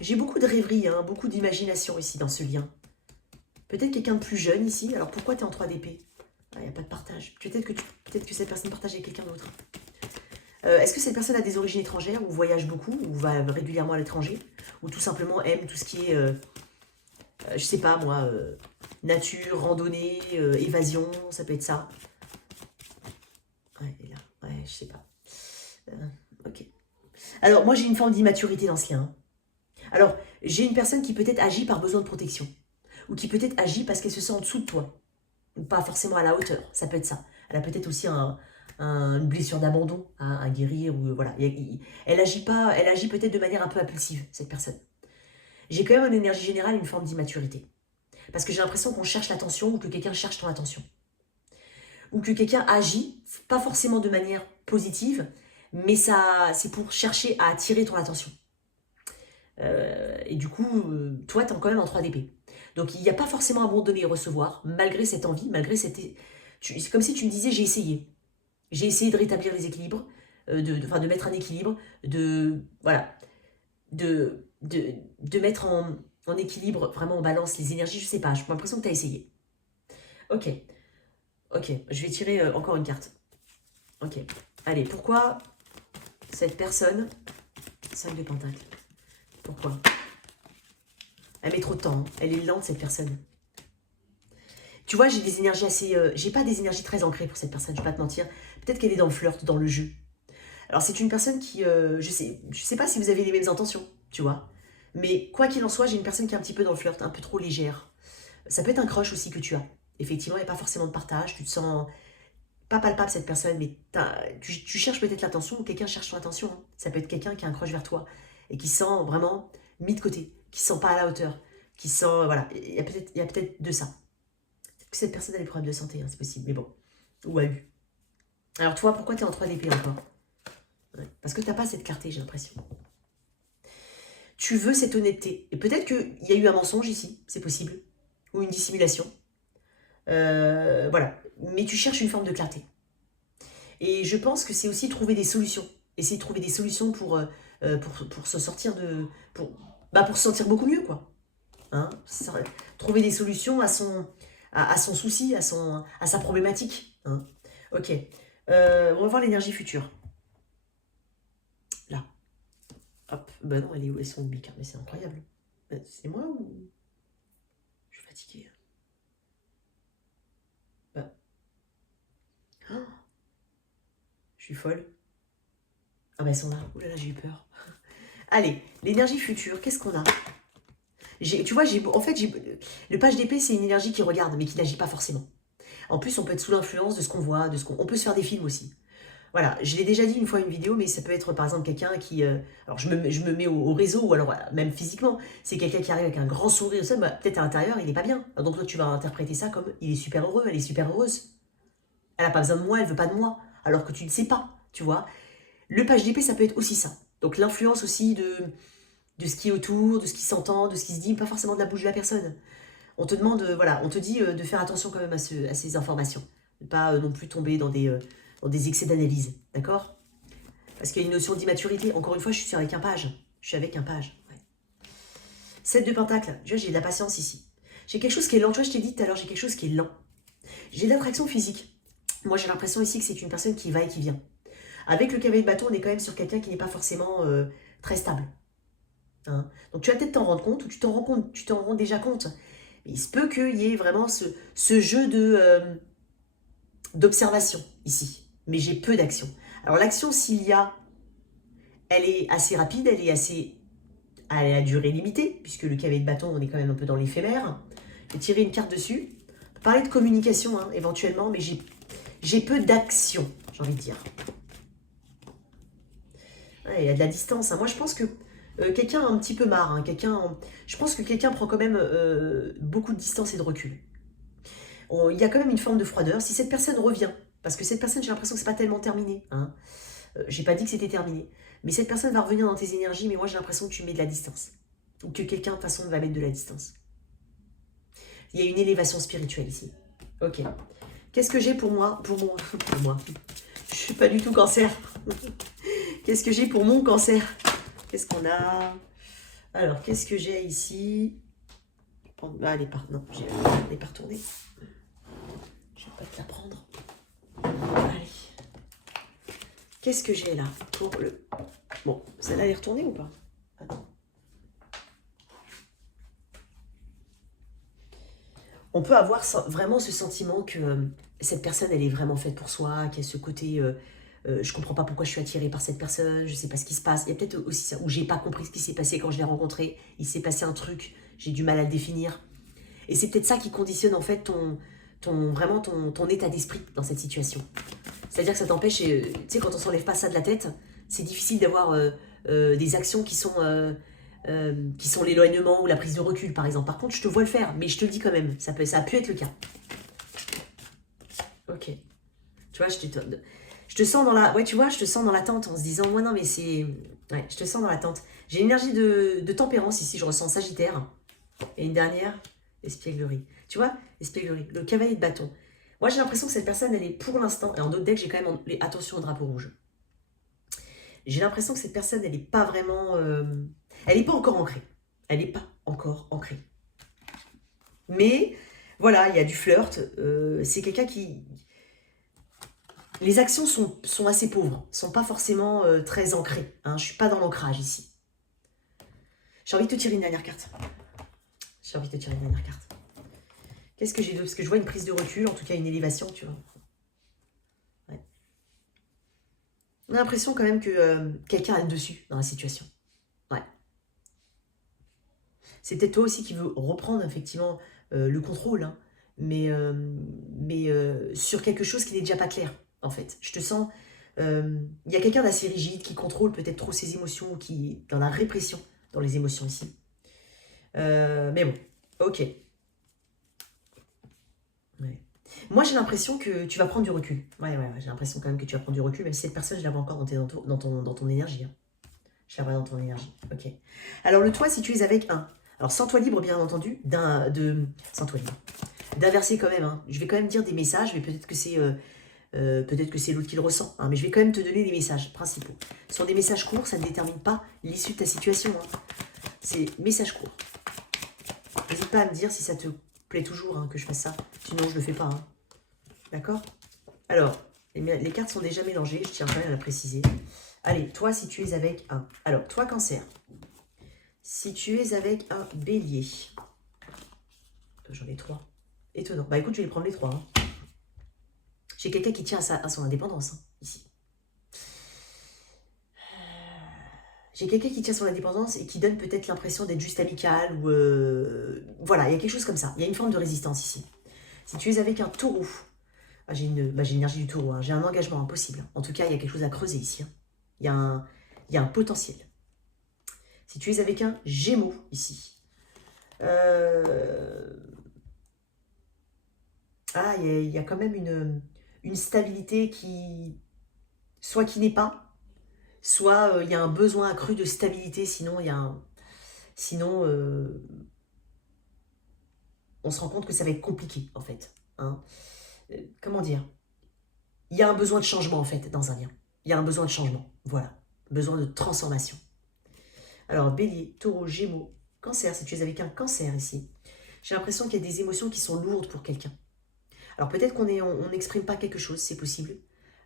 J'ai beaucoup de rêverie, hein, beaucoup d'imagination ici dans ce lien. Peut-être quelqu'un de plus jeune ici. Alors pourquoi tu es en 3 d'épée? Il n'y a pas de partage. Peut-être que cette personne partage avec quelqu'un d'autre. Est-ce que cette personne a des origines étrangères, ou voyage beaucoup, ou va régulièrement à l'étranger, ou tout simplement aime tout ce qui est, je sais pas moi, nature, randonnée, évasion, ça peut être ça. Ouais, et là, ouais, je sais pas. Ok. Alors moi j'ai une forme d'immaturité dans ce lien. Hein. Alors j'ai une personne qui peut-être agit par besoin de protection, ou qui peut-être agit parce qu'elle se sent en dessous de toi, ou pas forcément à la hauteur, ça peut être ça. Elle a peut-être aussi une blessure d'abandon à guérir, ou voilà. Elle agit pas, elle agit peut-être de manière un peu impulsive, cette personne. J'ai quand même en énergie générale une forme d'immaturité. Parce que j'ai l'impression qu'on cherche l'attention, ou que quelqu'un cherche ton attention. Ou que quelqu'un agit, pas forcément de manière positive, mais c'est pour chercher à attirer ton attention. Et du coup, toi, tu es quand même en 3 d'épée. Donc, il n'y a pas forcément à donner et recevoir, malgré cette envie, malgré cette... C'est comme si tu me disais, j'ai essayé. J'ai essayé de rétablir les équilibres, de mettre un équilibre, voilà, de mettre en équilibre, vraiment en balance les énergies, je sais pas, j'ai l'impression que tu as essayé. Ok, je vais tirer encore une carte. Ok, allez, pourquoi cette personne, 5 de pentacles, pourquoi? Elle met trop de temps, hein. Elle est lente cette personne. Tu vois, j'ai des énergies assez... j'ai pas des énergies très ancrées pour cette personne, je vais pas te mentir. Peut-être qu'elle est dans le flirt, dans le jeu. Alors c'est une personne qui... je sais pas si vous avez les mêmes intentions, tu vois. Mais quoi qu'il en soit, j'ai une personne qui est un petit peu dans le flirt, un peu trop légère. Ça peut être un crush aussi que tu as. Effectivement, il n'y a pas forcément de partage, tu te sens... Pas palpable cette personne, mais tu cherches peut-être l'attention, ou quelqu'un cherche ton attention. Hein. Ça peut être quelqu'un qui a un crush vers toi et qui sent vraiment mis de côté, qui sent pas à la hauteur, qui sent... Voilà, il y a peut-être de ça. Peut-être que cette personne a des problèmes de santé, hein, c'est possible, mais bon. Ou a eu. Alors toi, pourquoi tu es en 3 d'épée encore? Ouais, parce que tu n'as pas cette clarté, j'ai l'impression. Tu veux cette honnêteté. Et peut-être qu'il y a eu un mensonge ici, c'est possible. Ou une dissimulation. Voilà. Mais tu cherches une forme de clarté. Et je pense que c'est aussi trouver des solutions. Essayer de trouver des solutions pour se sortir de... Pour se sentir beaucoup mieux, quoi. Hein, trouver des solutions à son souci, à sa problématique. Hein. Ok. On va voir l'énergie future. Là. Hop. Bah non, elle est où? Elles sont obliques, hein, mais c'est incroyable. C'est moi ou... Je suis fatiguée. Bah. Oh, je suis folle. Ah bah elles sont là. Ouh là là, j'ai eu peur. Allez, l'énergie future, qu'est-ce qu'on a? Tu vois, en fait, le page d'épée, c'est une énergie qui regarde, mais qui n'agit pas forcément. En plus, on peut être sous l'influence de ce qu'on voit, on peut se faire des films aussi. Voilà, je l'ai déjà dit une fois une vidéo, mais ça peut être par exemple quelqu'un qui... alors je me mets au réseau, ou alors voilà, même physiquement, c'est quelqu'un qui arrive avec un grand sourire, ça, bah, peut-être à l'intérieur, il n'est pas bien. Donc toi, tu vas interpréter ça comme il est super heureux, elle est super heureuse. Elle n'a pas besoin de moi, elle veut pas de moi, alors que tu ne sais pas, tu vois. Le page d'épée, ça peut être aussi ça. Donc l'influence aussi de ce qui est autour, de ce qui s'entend, de ce qui se dit, pas forcément de la bouche de la personne. On te demande, voilà, on te dit de faire attention quand même à ces informations. De ne pas non plus tomber dans des excès d'analyse, d'accord? Parce qu'il y a une notion d'immaturité. Encore une fois, je suis avec un page. Je suis avec un page. Ouais. 7 de pentacle. Tu vois, j'ai de la patience ici. J'ai quelque chose qui est lent. Tu vois, je t'ai dit tout à l'heure, j'ai quelque chose qui est lent. J'ai de l'attraction physique. Moi, j'ai l'impression ici que c'est une personne qui va et qui vient. Avec le cavalier de bâton, on est quand même sur quelqu'un qui n'est pas forcément très stable. Hein. Donc, tu vas peut-être t'en rendre compte, ou tu t'en rends déjà compte. Mais il se peut qu'il y ait vraiment ce jeu d'observation ici. Mais j'ai peu d'action. Alors, l'action, s'il y a, elle est assez rapide, elle est à durée limitée, puisque le cavalier de bâton, on est quand même un peu dans l'éphémère. Je vais tirer une carte dessus. On peut parler de communication, hein, éventuellement, mais j'ai peu d'action, j'ai envie de dire. Ouais, il y a de la distance. Hein. Moi, je pense que quelqu'un a un petit peu marre. Hein, je pense que quelqu'un prend quand même beaucoup de distance et de recul. Il y a quand même une forme de froideur. Si cette personne revient, parce que cette personne, j'ai l'impression que c'est pas tellement terminé. Hein, j'ai pas dit que c'était terminé. Mais cette personne va revenir dans tes énergies, mais moi j'ai l'impression que tu mets de la distance. Ou que quelqu'un, de toute façon, va mettre de la distance. Il y a une élévation spirituelle ici. Ok. Qu'est-ce que j'ai pour moi? Pour moi. Je suis pas du tout cancer. Qu'est-ce que j'ai pour mon cancer? Qu'est-ce qu'on a? Alors, qu'est-ce que j'ai ici? Ah, elle est pas... Non, elle est pas retournée. Je vais pas te la prendre. Allez. Qu'est-ce que j'ai là pour le... Bon, celle-là, elle est retournée ou pas? Attends. On peut avoir vraiment ce sentiment que cette personne, elle est vraiment faite pour soi, qu'il y a ce côté... je comprends pas pourquoi je suis attirée par cette personne, je sais pas ce qui se passe. Il y a peut-être aussi ça, où j'ai pas compris ce qui s'est passé quand je l'ai rencontré. Il s'est passé un truc, j'ai du mal à le définir. Et c'est peut-être ça qui conditionne en fait ton état d'esprit dans cette situation. C'est-à-dire que ça t'empêche, tu sais, quand on s'enlève pas ça de la tête, c'est difficile d'avoir des actions qui sont l'éloignement ou la prise de recul, par exemple. Par contre, je te vois le faire, mais je te le dis quand même, ça a pu être le cas. Ok. Tu vois, je te sens dans la... Ouais, tu vois, je te sens dans l'attente en se disant, moi non, mais c'est... Ouais, je te sens dans l'attente. J'ai une énergie de tempérance ici, je ressens Sagittaire. Et une dernière, espièglerie. Tu vois, espièglerie, le cavalier de bâton. Moi, j'ai l'impression que cette personne, elle est pour l'instant... Et en d'autres decks, j'ai quand même... Attention au drapeau rouge. J'ai l'impression que cette personne, elle n'est pas vraiment... Elle n'est pas encore ancrée. Elle n'est pas encore ancrée. Mais, voilà, il y a du flirt. C'est quelqu'un qui... Les actions sont assez pauvres, ne sont pas forcément très ancrées. Hein. Je ne suis pas dans l'ancrage ici. J'ai envie de te tirer une dernière carte. Qu'est-ce que j'ai d'autre? Parce que je vois une prise de recul, en tout cas une élévation, tu vois. Ouais. On a l'impression quand même que quelqu'un a le dessus dans la situation. Ouais. C'est peut-être toi aussi qui veux reprendre effectivement le contrôle, hein, mais sur quelque chose qui n'est déjà pas clair, en fait. Je te sens... Il y a quelqu'un d'assez rigide qui contrôle peut-être trop ses émotions, qui est dans la répression dans les émotions ici. Mais bon, ok. Ouais. Moi, j'ai l'impression que tu vas prendre du recul. Ouais, j'ai l'impression quand même que tu vas prendre du recul, même si cette personne, je la vois encore dans ton énergie. Hein. Je la vois dans ton énergie. Ok. Alors, le toit, si tu es avec un. Alors, sans toi libre, bien entendu, sans toi libre. D'inverser quand même. Hein. Je vais quand même dire des messages, mais peut-être que c'est l'autre qui le ressent. Hein, mais je vais quand même te donner des messages principaux. Ce sont des messages courts, ça ne détermine pas l'issue de ta situation. Hein. C'est messages courts. N'hésite pas à me dire si ça te plaît toujours hein, que je fasse ça. Sinon, je ne le fais pas. Hein. D'accord? Alors, Les cartes sont déjà mélangées, je tiens quand même à la préciser. Allez, toi, si tu es avec un... Alors, toi, Cancer. Si tu es avec un Bélier. J'en ai 3. Étonnant. Bah écoute, je vais les prendre les 3. Hein. J'ai quelqu'un qui tient à son indépendance, hein, ici. J'ai quelqu'un qui tient à son indépendance et qui donne peut-être l'impression d'être juste amical ou... voilà, il y a quelque chose comme ça. Il y a une forme de résistance ici. Si tu es avec un Taureau, j'ai l'énergie du Taureau, hein, j'ai un engagement impossible. En tout cas, il y a quelque chose à creuser ici. Hein. Il y a un potentiel. Si tu es avec un Gémeaux ici, il y a quand même une stabilité soit qui n'est pas, soit il y a un besoin accru de stabilité, sinon on se rend compte que ça va être compliqué en fait. Hein. Comment dire? Il y a un besoin de changement en fait dans un lien. Il y a un besoin de changement, voilà, besoin de transformation. Alors Bélier, Taureau, Gémeaux, Cancer, si tu es avec un Cancer ici, j'ai l'impression qu'il y a des émotions qui sont lourdes pour quelqu'un. Alors peut-être qu'on n'exprime pas quelque chose, c'est possible.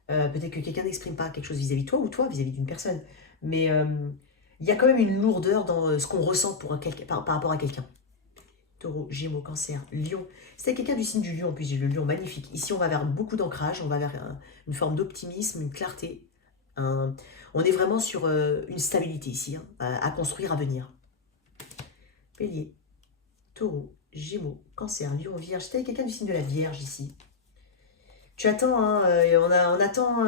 Peut-être que quelqu'un n'exprime pas quelque chose vis-à-vis de toi ou toi vis-à-vis d'une personne. Mais il y a quand même une lourdeur dans ce qu'on ressent par rapport à quelqu'un. Taureau, Gémeaux, Cancer, Lion. C'est quelqu'un du signe du Lion, en plus j'ai le Lion magnifique. Ici on va vers beaucoup d'ancrage, on va vers une forme d'optimisme, une clarté. On est vraiment sur une stabilité ici, hein, à construire, à venir. Bélier, Taureau, Gémeaux, Cancer, Lion, Vierge. C'est quelqu'un du signe de la Vierge ici. Tu attends, hein, on attend.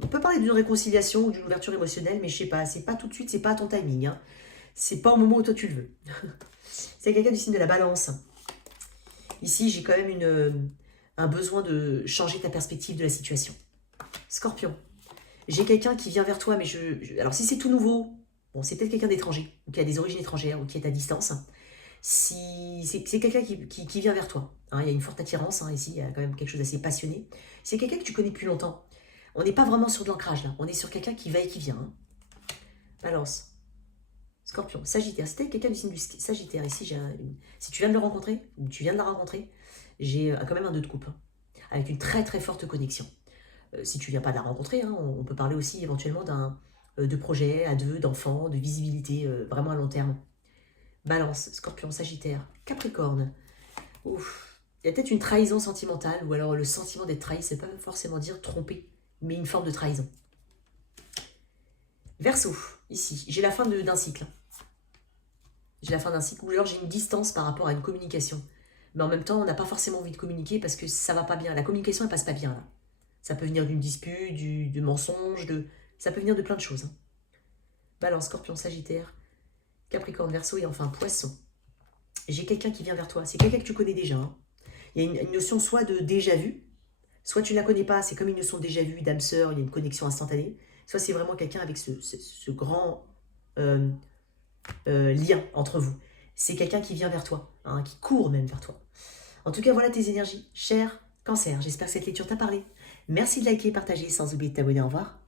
On peut parler d'une réconciliation ou d'une ouverture émotionnelle, mais je sais pas, c'est pas tout de suite, c'est pas à ton timing. Hein. C'est pas au moment où toi tu le veux. C'est quelqu'un du signe de la Balance. Ici, j'ai quand même un besoin de changer ta perspective de la situation. Scorpion. J'ai quelqu'un qui vient vers toi, mais alors si c'est tout nouveau, bon, c'est peut-être quelqu'un d'étranger, ou qui a des origines étrangères, ou qui est à distance. Si c'est quelqu'un qui vient vers toi. Hein, il y a une forte attirance, hein, ici, il y a quand même quelque chose d'assez passionné. C'est quelqu'un que tu connais depuis longtemps. On n'est pas vraiment sur de l'ancrage, là. On est sur quelqu'un qui va et qui vient. Hein. Balance. Scorpion. Sagittaire. C'était quelqu'un du signe du Sagittaire. Ici, si tu viens de le rencontrer, ou tu viens de la rencontrer, j'ai quand même un 2 de coupe. Hein, avec une très très forte connexion. Si tu viens pas de la rencontrer, hein, on peut parler aussi éventuellement de projet à deux, d'enfants, de visibilité vraiment à long terme. Balance, Scorpion, Sagittaire, Capricorne. Ouf. Il y a peut-être une trahison sentimentale, ou alors le sentiment d'être trahi, c'est pas forcément dire tromper, mais une forme de trahison. Verseau, ici, j'ai la fin d'un cycle. J'ai la fin d'un cycle, ou alors j'ai une distance par rapport à une communication. Mais en même temps, on n'a pas forcément envie de communiquer parce que ça va pas bien. La communication, elle passe pas bien, là. Ça peut venir d'une dispute, du mensonge, ça peut venir de plein de choses. Hein. Balance, Scorpion, Sagittaire, Capricorne, Verseau et enfin Poisson. J'ai quelqu'un qui vient vers toi. C'est quelqu'un que tu connais déjà. Hein. Il y a une notion soit de déjà vu, soit tu ne la connais pas, c'est comme une notion déjà vue, d'âme sœur, il y a une connexion instantanée. Soit c'est vraiment quelqu'un avec ce grand lien entre vous. C'est quelqu'un qui vient vers toi, hein, qui court même vers toi. En tout cas, voilà tes énergies. Cher Cancer, j'espère que cette lecture t'a parlé. Merci de liker et partager, sans oublier de t'abonner. Au revoir.